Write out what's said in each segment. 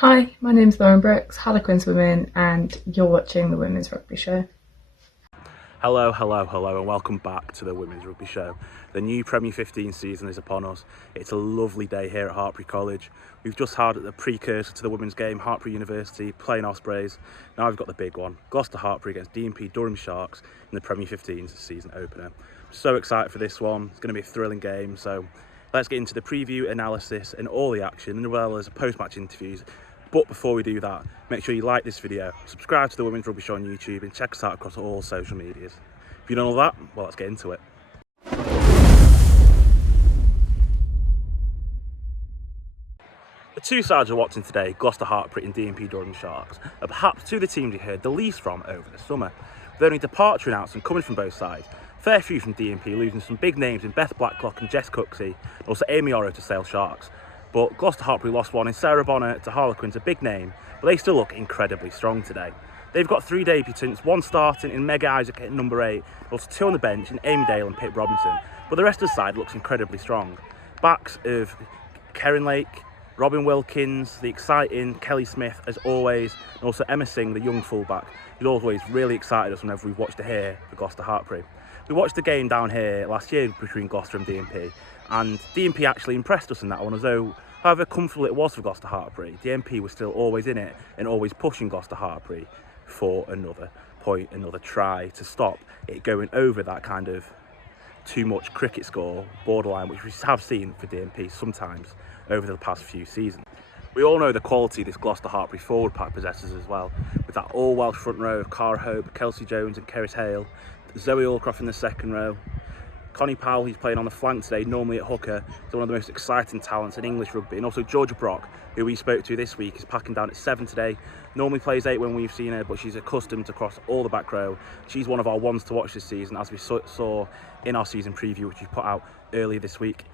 Hi, my name's Lauren Brooks, Harlequins Women, and you're watching the Women's Rugby Show. Hello, and welcome back to the Women's Rugby Show. The new Premier 15 season is upon us. It's a lovely day here at Hartpury College. We've just had the precursor to the women's game, Hartpury University playing Ospreys. Now we've got the big one, Gloucester-Hartpury against DMP Durham Sharks in the Premier 15 season opener. I'm so excited for this one. It's going to be a thrilling game, so let's get into the preview, analysis and all the action, as well as post-match interviews. But before we do that, make sure you like this video, subscribe to the Women's Rugby Show on YouTube and check us out across all social medias. If you don't know that, well, let's get into it. The two sides we're watching today, Gloucester-Hartpury and DMP Durham Sharks, are perhaps two of the teams we heard the least from over the summer. With only departure announcements coming from both sides, fair few from DMP losing some big names in Beth Blacklock and Jess Cooksey, and also Amy Oro to Sale Sharks. But Gloucester-Hartpury lost one in Sarah Bonner to Harlequins, a big name, but they still look incredibly strong today. They've got three debutants, one starting in Meg Isaac at number 8, also two on the bench in Amy Dale and Pip Robinson, but the rest of the side looks incredibly strong. Backs of Karen Lake, Robin Wilkins, the exciting Kelly Smith as always, and also Emma Singh, the young fullback, who's always really excited us whenever we've watched her here for Gloucester-Hartpury. We watched the game down here last year between Gloucester and DMP, and DMP actually impressed us in that one, as though however comfortable it was for Gloucester-Hartpury, DMP was still always in it and always pushing Gloucester-Hartpury for another point, another try to stop it going over that kind of too much cricket score borderline, which we have seen for DMP sometimes over the past few seasons. We all know the quality this Gloucester-Hartpury forward pack possesses as well, with that all-Welsh front row of Cara Hope, Kelsey Jones and Keris Hale, Zoe Allcroft in the second row, Connie Powell, who's playing on the flank today, normally at hooker, is one of the most exciting talents in English rugby. And also Georgia Brock, who we spoke to this week, is packing down at 7 today. Normally plays 8 when we've seen her, but she's accustomed to cross all the back row. She's one of our ones to watch this season, as we saw in our season preview, which we put out earlier this week.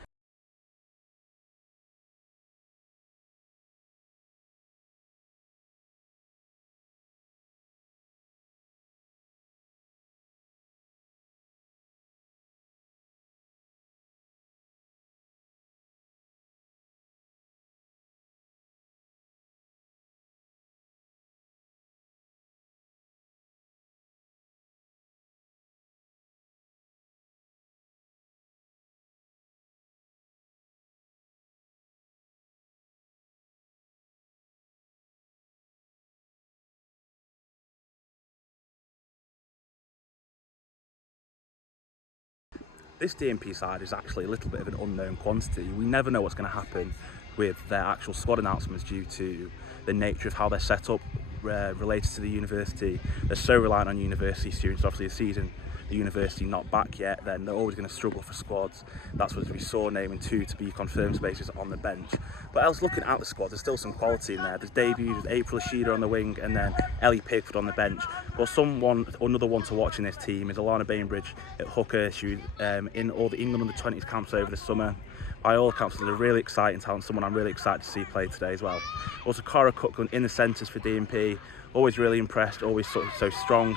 This DMP side is actually a little bit of an unknown quantity. We never know what's going to happen with their actual squad announcements due to the nature of how they're set up related to the university. They're so reliant on university students. Obviously the season, the university not back yet, then they're always going to struggle for squads. That's what we saw, naming 2 to be confirmed spaces on the bench. But else, looking at the squad, there's still some quality in there. There's debuts with April Ashida on the wing and then Ellie Pigford on the bench. But another one to watch in this team is Alana Bainbridge at hooker. She was in all the England under-20s camps over the summer. By all accounts, is a really exciting talent, someone I'm really excited to see play today as well. Also, Cara Cookland in the centres for DMP, always really impressed, always so strong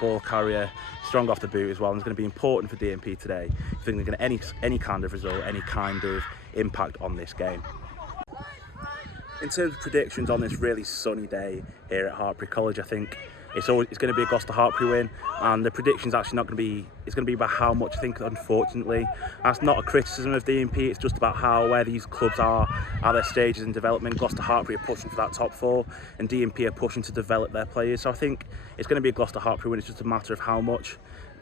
ball carrier, strong off the boot as well, and it's going to be important for DMP today. I think they're going to get any kind of result, any kind of impact on this game. In terms of predictions on this really sunny day here at Hartpury College, I think it's going to be a Gloucester-Hartpury win, and the prediction's actually not going to be, it's going to be about how much. I think, unfortunately, that's not a criticism of DMP, it's just about where these clubs are at their stages in development. Gloucester-Hartpury are pushing for that top 4 and DMP are pushing to develop their players, so I think it's going to be a Gloucester-Hartpury win. It's just a matter of how much,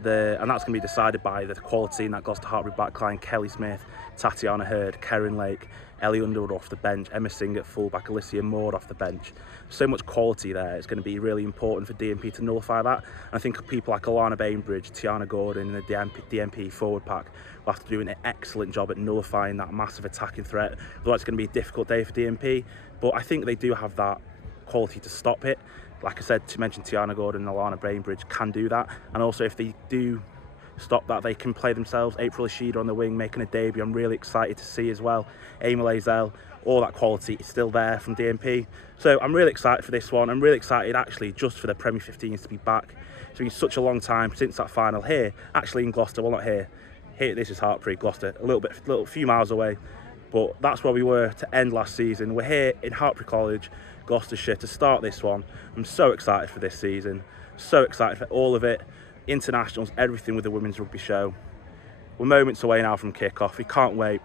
and that's going to be decided by the quality in that Gloucester-Hartpury backline. Kelly Smith, Tatiana Hurd, Karen Lake, Ellie Underwood off the bench, Emma Singh at fullback, Alicia Moore off the bench. So much quality there. It's going to be really important for DMP to nullify that. And I think people like Alana Bainbridge, Tiana Gordon and the DMP forward pack will have to do an excellent job at nullifying that massive attacking threat. Although it's going to be a difficult day for DMP, but I think they do have that quality to stop it. Like I said, to mention Tiana Gordon and Alana Bainbridge can do that. And also if they do stop that, they can play themselves. April Ashida on the wing making a debut, I'm really excited to see as well. Amy Lazelle, all that quality is still there from DMP. So I'm really excited for this one. I'm really excited actually just for the Premier 15s to be back. It's been such a long time since that final here, actually in Gloucester. Well, not here. Here, this is Hartpury, Gloucester, a few miles away. But that's where we were to end last season. We're here in Hartpury College, Gloucestershire to start this one. I'm so excited for this season, so excited for all of it, internationals, everything with the Women's Rugby Show. We're moments away now from kick-off. We can't wait.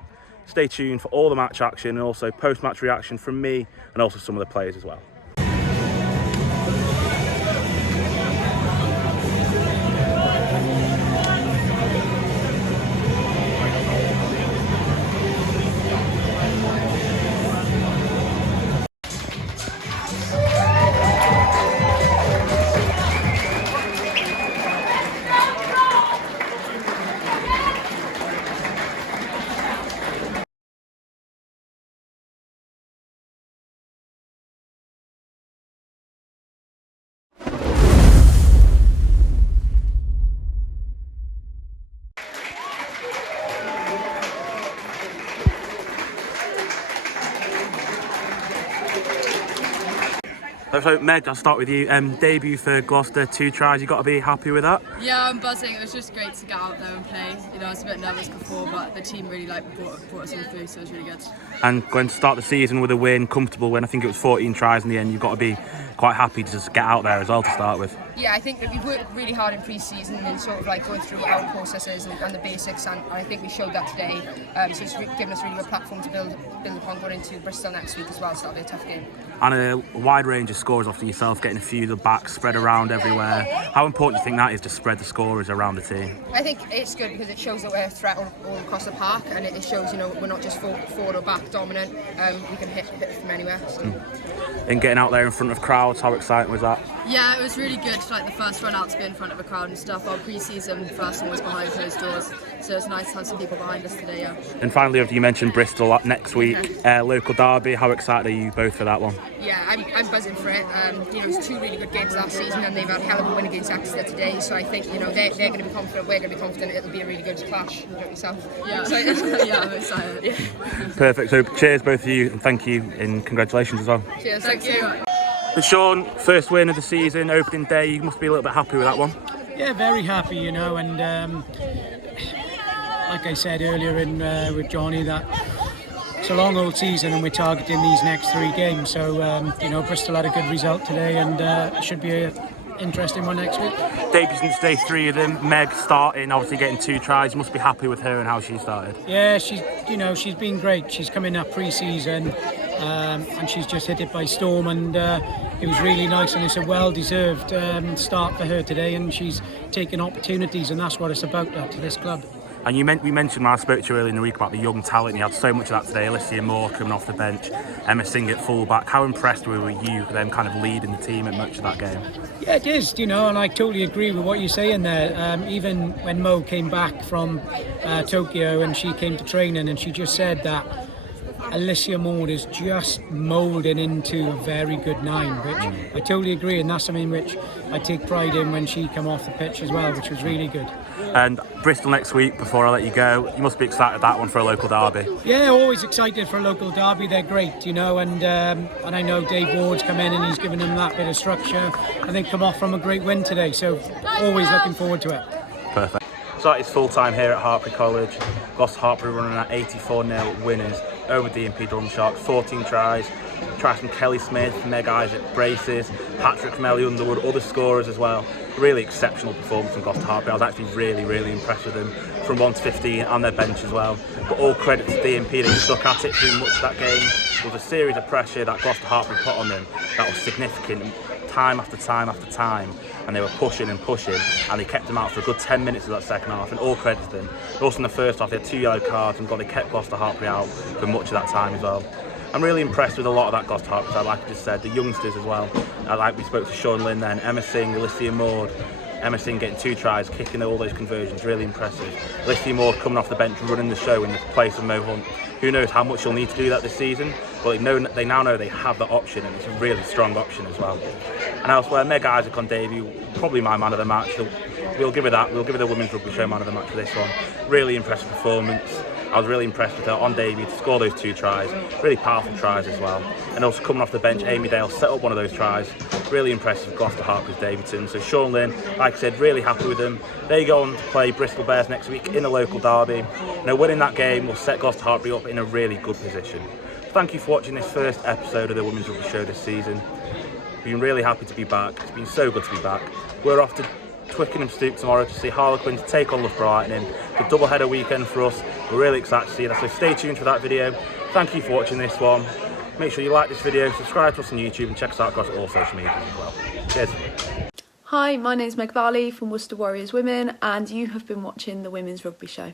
Stay tuned for all the match action and also post-match reaction from me and also some of the players as well. So Meg, I'll start with you. Debut for Gloucester, 2 tries. You got to be happy with that? Yeah, I'm buzzing. It was just great to get out there and play. You know, I was a bit nervous before, but the team really brought us all through, so it was really good. And going to start the season with a win, comfortable win. I think it was 14 tries in the end. You've got to be quite happy to just get out there as well to start with. Yeah, I think that we've worked really hard in pre-season and sort of like going through our processes and the basics, and I think we showed that today. So it's given us a really good platform to build upon going into Bristol next week as well, so that'll be a tough game. And a wide range of scorers after yourself, getting a few of the backs spread around everywhere. How important do you think that is to spread the scorers around the team? I think it's good because it shows that we're a threat all across the park, and it shows, you know, we're not just forward or back dominant. We can hit from anywhere. So. And getting out there in front of crowds, how exciting was that? Yeah, it was really good, like the first run out to be in front of a crowd and stuff. Our pre-season first one was behind closed doors, so it's nice to have some people behind us today, yeah. And finally, you mentioned Bristol next week, local derby. How excited are you both for that one? Yeah, I'm buzzing for it. You know, it's 2 really good games last season, and they've had a hell of a win against Exeter today, so I think, you know, they're going to be confident, we're going to be confident, it'll be a really good clash. You got yourself? Yeah, excited? Yeah, I'm excited. Yeah. Perfect, so cheers both of you, and thank you, and congratulations as well. Cheers, thank you. And Sean, first win of the season, opening day, you must be a little bit happy with that one. Yeah, very happy, you know, and like I said earlier with Johnny, that it's a long old season and we're targeting these next 3 games, so you know, Bristol had a good result today, and it should be an interesting one next week. Debuts in day 3 of them, Meg starting, obviously getting 2 tries, you must be happy with her and how she started. Yeah, she's been great. She's come in that pre-season and she's just hit it by storm, and it was really nice, and it's a well-deserved start for her today, and she's taken opportunities, and that's what it's about to this club. And we mentioned when I spoke to you earlier in the week about the young talent, you had so much of that today. Alicia Moore coming off the bench, Emma Singh at full-back. How impressed were you with them kind of leading the team at much of that game? Yeah, it is, you know, and I totally agree with what you're saying there. Even when Mo came back from Tokyo and she came to training, and she just said that Alicia Moore is just moulding into a very good 9, which I totally agree, and that's something which I take pride in when she come off the pitch as well, which was really good. And Bristol next week, before I let you go, you must be excited that one for a local derby. Yeah, always excited for a local derby. They're great, you know, and I know Dave Ward's come in and he's given them that bit of structure, and they come off from a great win today, so always looking forward to it. Perfect. So it's full time here at Hartpury College. Gloucester-Hartpury running at 84-0 winners over DMP Durham Sharks, 14 tries from Kelly Smith, Meg Isaac, braces, hat-trick from Ellie Underwood, other scorers as well. Really exceptional performance from Gloucester-Hartpury. I was actually really impressed with them from 1 to 15 and their bench as well. But all credit to DMP, they stuck at it through much of that game. There was a series of pressure that Gloucester-Hartpury put on them that was significant, time after time, and they were pushing, and they kept them out for a good 10 minutes of that second half, and all credit to them. But also in the first half, they had 2 yellow cards, and they kept Gloucester-Hartpury out for much of that time as well. I'm really impressed with a lot of that Gloucester-Hartpury side, like I just said, the youngsters as well. Like we spoke to Sean Lynn then, Emma Singh, Alicia Moore. Emma Singh getting 2 tries, kicking all those conversions, really impressive. Alicia Moore coming off the bench, running the show in the place of Mo Hunt. Who knows how much she'll need to do that this season, but they now know they have that option, and it's a really strong option as well. And elsewhere, Meg Isaac on debut, probably my man of the match. We'll give her that. We'll give her the Women's Rugby Show man of the match for this one. Really impressive performance. I was really impressed with her on debut to score those 2 tries, really powerful tries as well. And also coming off the bench, Amy Dale set up one of those tries. Really impressive Gloucester-Hartpury's Davidson. So Sean Lynn, like I said, really happy with them. They go on to play Bristol Bears next week in a local derby. Now winning that game will set Gloucester-Hartpury up in a really good position. thank you for watching this first episode of the Women's Rugby Show this season. Been really happy to be back. It's been so good to be back. We're off to Twickenham Stoke tomorrow to see Harlequins take on Loughborough Lightning. It's a double header weekend for us. We're really excited to see that, so stay tuned for that video. Thank you for watching this one. Make sure you like this video, subscribe to us on YouTube and check us out across all social media as well. Cheers. Hi, my name's Meg Varley from Worcester Warriors Women, and you have been watching the Women's Rugby Show.